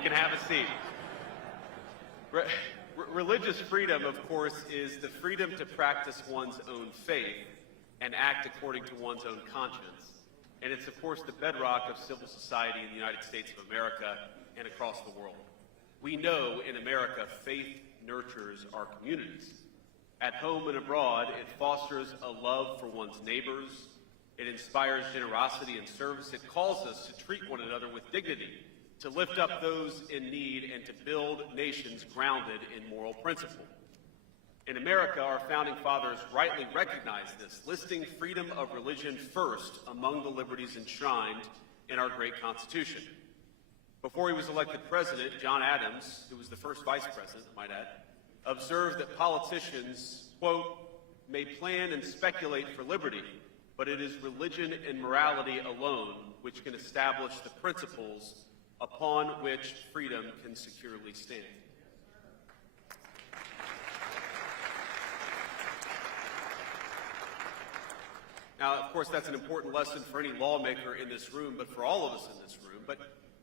You can have a seat. Religious freedom, of course, is the freedom to practice one's own faith and act according to one's own conscience. And it's, of course, the bedrock of civil society in the United States of America and across the world. We know in America faith nurtures our communities. At home and abroad, it fosters a love for one's neighbors. It inspires generosity and service. It calls us to treat one another with dignity, to lift up those in need, and to build nations grounded in moral principle. In America, our founding fathers rightly recognized this, listing freedom of religion first among the liberties enshrined in our great Constitution. Before he was elected president, John Adams, who was the first vice president, I might add, observed that politicians, quote, may plan and speculate for liberty, but it is religion and morality alone which can establish the principles upon which freedom can securely stand. Now, of course, that's an important lesson for any lawmaker in this room, but for all of us in this room. But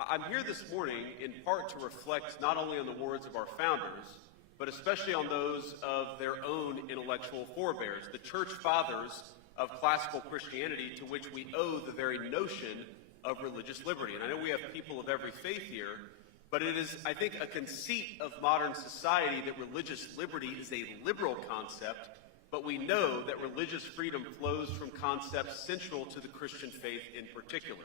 I'm here this morning in part to reflect not only on the words of our founders, but especially on those of their own intellectual forebears, the church fathers of classical Christianity, to which we owe the very notion of religious liberty. And I know we have people of every faith here, but it is, I think, a conceit of modern society that religious liberty is a liberal concept, but we know that religious freedom flows from concepts central to the Christian faith in particular,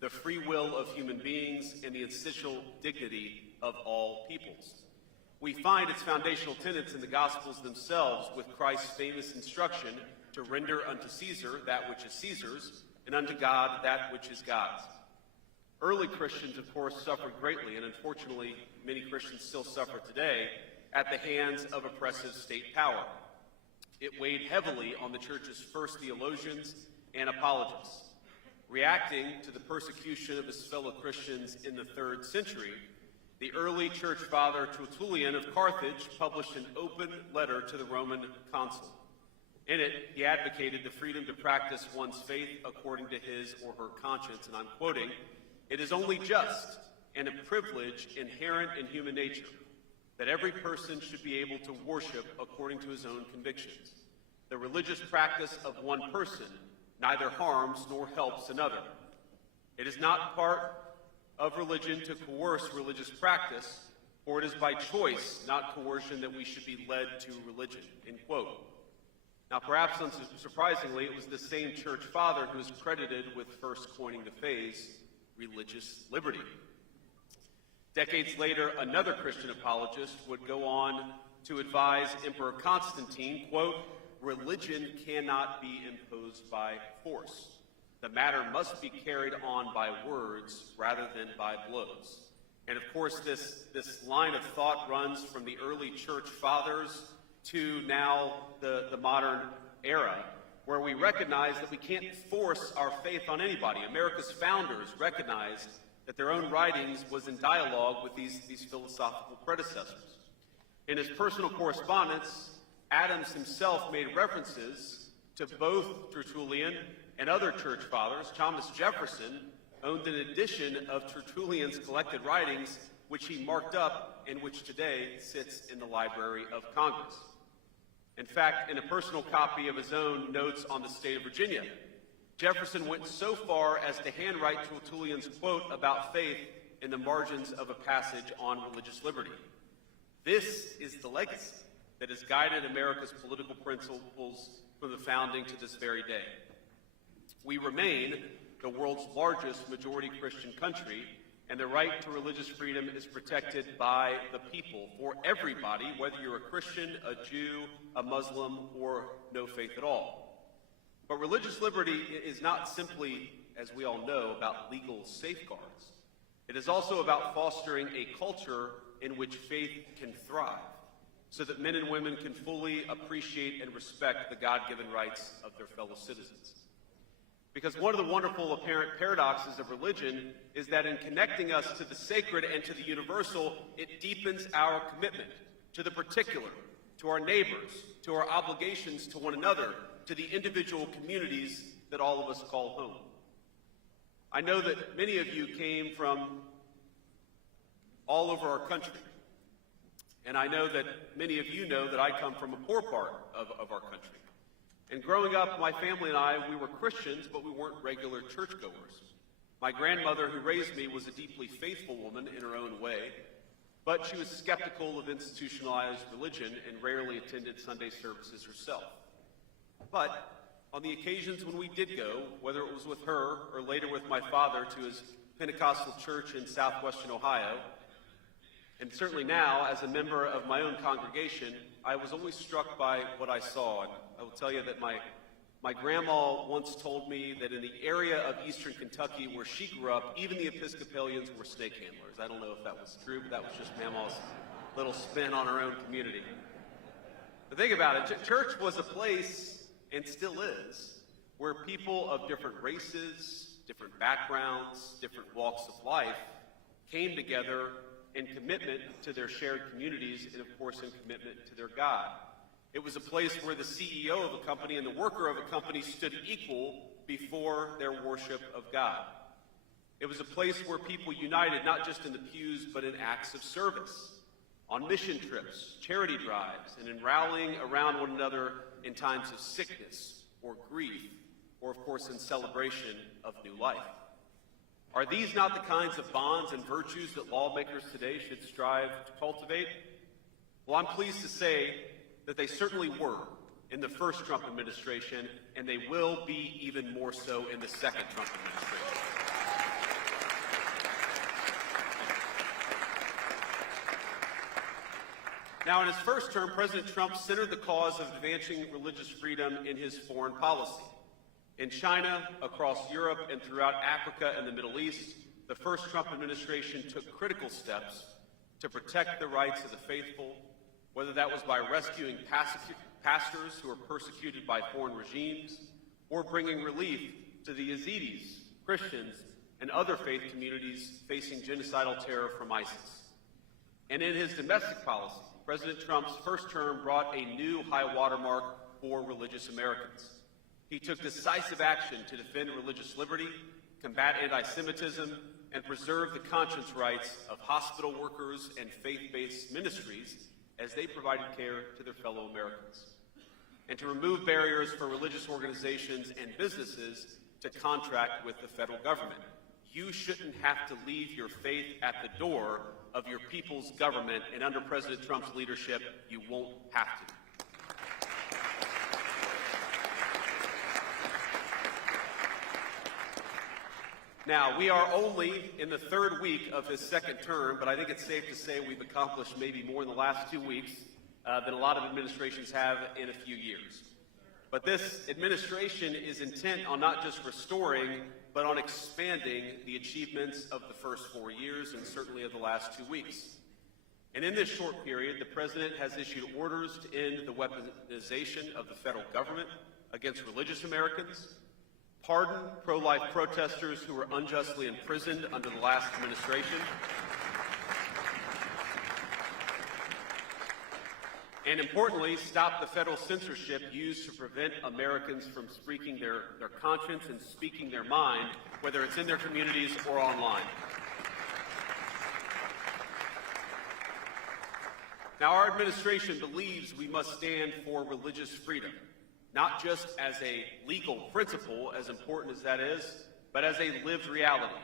the free will of human beings and the essential dignity of all peoples. We find its foundational tenets in the Gospels themselves, with Christ's famous instruction to render unto Caesar that which is Caesar's, and unto God that which is God's. Early Christians, of course, suffered greatly, and unfortunately, many Christians still suffer today at the hands of oppressive state power. It weighed heavily on the church's first theologians and apologists. Reacting to the persecution of his fellow Christians in the 3rd century, the early church father Tertullian of Carthage published an open letter to the Roman consul. In it, he advocated the freedom to practice one's faith according to his or her conscience, and I'm quoting, "It is only just and a privilege inherent in human nature that every person should be able to worship according to his own convictions. The religious practice of one person neither harms nor helps another. It is not part of religion to coerce religious practice, for it is by choice, not coercion, that we should be led to religion," end quote. Now, perhaps unsurprisingly, it was the same church father who is credited with first coining the phrase, religious liberty. Decades later, another Christian apologist would go on to advise Emperor Constantine, quote, "Religion cannot be imposed by force. The matter must be carried on by words rather than by blows." And of course, this line of thought runs from the early church fathers to now the modern era, where we recognize that we can't force our faith on anybody. America's founders recognized that their own writings was in dialogue with these philosophical predecessors. In his personal correspondence, Adams himself made references to both Tertullian and other church fathers. Thomas Jefferson owned an edition of Tertullian's collected writings, which he marked up and which today sits in the Library of Congress. In fact, in a personal copy of his own Notes on the State of Virginia, Jefferson went so far as to handwrite Tertullian's quote about faith in the margins of a passage on religious liberty. This is the legacy that has guided America's political principles from the founding to this very day. We remain the world's largest majority Christian country, and the right to religious freedom is protected by the people, for everybody, whether you're a Christian, a Jew, a Muslim, or no faith at all. But religious liberty is not simply, as we all know, about legal safeguards. It is also about fostering a culture in which faith can thrive, so that men and women can fully appreciate and respect the God-given rights of their fellow citizens. Because one of the wonderful apparent paradoxes of religion is that in connecting us to the sacred and to the universal, it deepens our commitment to the particular, to our neighbors, to our obligations to one another, to the individual communities that all of us call home. I know that many of you came from all over our country. And I know that many of you know that I come from a poor part of our country. And growing up, my family and I, we were Christians, but we weren't regular churchgoers. My grandmother, who raised me, was a deeply faithful woman in her own way, but she was skeptical of institutionalized religion and rarely attended Sunday services herself. But on the occasions when we did go, whether it was with her or later with my father to his Pentecostal church in southwestern Ohio, and certainly now as a member of my own congregation, I was always struck by what I saw. And I will tell you that my grandma once told me that in the area of eastern Kentucky where she grew up, even the Episcopalians were snake handlers. I don't know if that was true, but that was just Mama's little spin on her own community. But think about it. Church was a place, and still is, where people of different races, different backgrounds, different walks of life came together in commitment to their shared communities and, of course, in commitment to their God. It was a place where the CEO of a company and the worker of a company stood equal before their worship of God. It was a place where people united not just in the pews, but in acts of service, on mission trips, charity drives, and in rallying around one another in times of sickness or grief, or, of course, in celebration of new life. Are these not the kinds of bonds and virtues that lawmakers today should strive to cultivate? Well, I'm pleased to say that they certainly were in the first Trump administration, and they will be even more so in the second Trump administration. Now, in his first term, President Trump centered the cause of advancing religious freedom in his foreign policy. In China, across Europe, and throughout Africa and the Middle East, the first Trump administration took critical steps to protect the rights of the faithful, whether that was by rescuing pastors who were persecuted by foreign regimes, or bringing relief to the Yazidis, Christians, and other faith communities facing genocidal terror from ISIS. And in his domestic policy, President Trump's first term brought a new high watermark for religious Americans. He took decisive action to defend religious liberty, combat anti-Semitism, and preserve the conscience rights of hospital workers and faith-based ministries as they provided care to their fellow Americans, and to remove barriers for religious organizations and businesses to contract with the federal government. You shouldn't have to leave your faith at the door of your people's government, and under President Trump's leadership, you won't have to. Now, we are only in the third week of his second term, but I think it's safe to say we've accomplished maybe more in the last 2 weeks than a lot of administrations have in a few years. But this administration is intent on not just restoring, but on expanding the achievements of the first 4 years and certainly of the last 2 weeks. And in this short period, the president has issued orders to end the weaponization of the federal government against religious Americans, pardon pro-life protesters who were unjustly imprisoned under the last administration, and importantly, stop the federal censorship used to prevent Americans from speaking their conscience and speaking their mind, whether it's in their communities or online. Now, our administration believes we must stand for religious freedom, not just as a legal principle, as important as that is, but as a lived reality,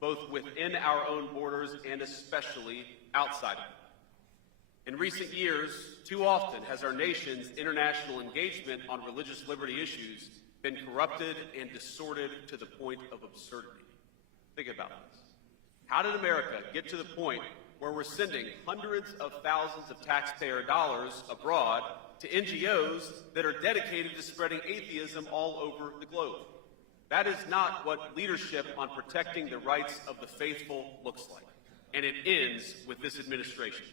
both within our own borders and especially outside of it. In recent years, too often has our nation's international engagement on religious liberty issues been corrupted and distorted to the point of absurdity. Think about this. How did America get to the point where we're sending hundreds of thousands of taxpayer dollars abroad to NGOs that are dedicated to spreading atheism all over the globe? That is not what leadership on protecting the rights of the faithful looks like. And it ends with this administration.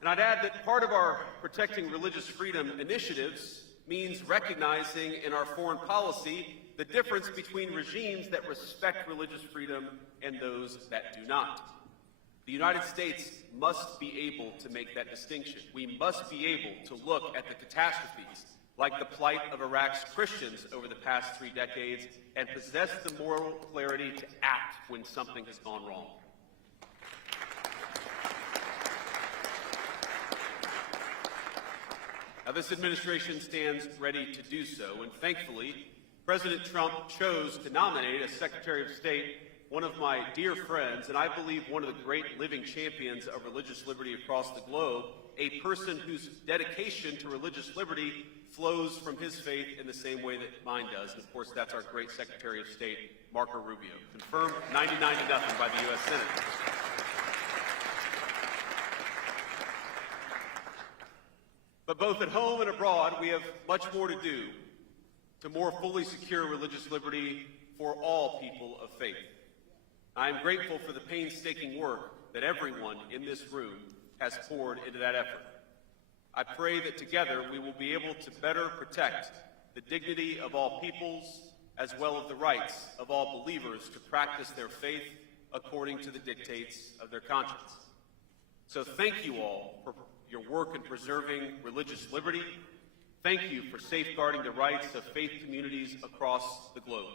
And I'd add that part of our protecting religious freedom initiatives means recognizing in our foreign policy the difference between regimes that respect religious freedom and those that do not. The United States must be able to make that distinction. We must be able to look at the catastrophes like the plight of Iraq's Christians over the past 3 decades, and possess the moral clarity to act when something has gone wrong. Now, this administration stands ready to do so, and thankfully, President Trump chose to nominate as Secretary of State one of my dear friends, and I believe one of the great living champions of religious liberty across the globe, a person whose dedication to religious liberty flows from his faith in the same way that mine does. And of course, that's our great Secretary of State, Marco Rubio, confirmed 99-0 by the U.S. Senate. But both at home and abroad, we have much more to do to more fully secure religious liberty for all people of faith. I am grateful for the painstaking work that everyone in this room has poured into that effort. I pray that together we will be able to better protect the dignity of all peoples as well as the rights of all believers to practice their faith according to the dictates of their conscience. So thank you all for your work in preserving religious liberty. Thank you for safeguarding the rights of faith communities across the globe.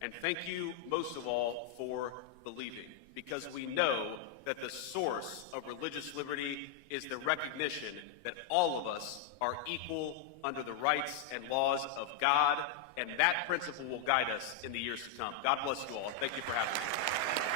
And thank you, most of all, for believing, because we know that the source of religious liberty is the recognition that all of us are equal under the rights and laws of God, and that principle will guide us in the years to come. God bless you all, and thank you for having me.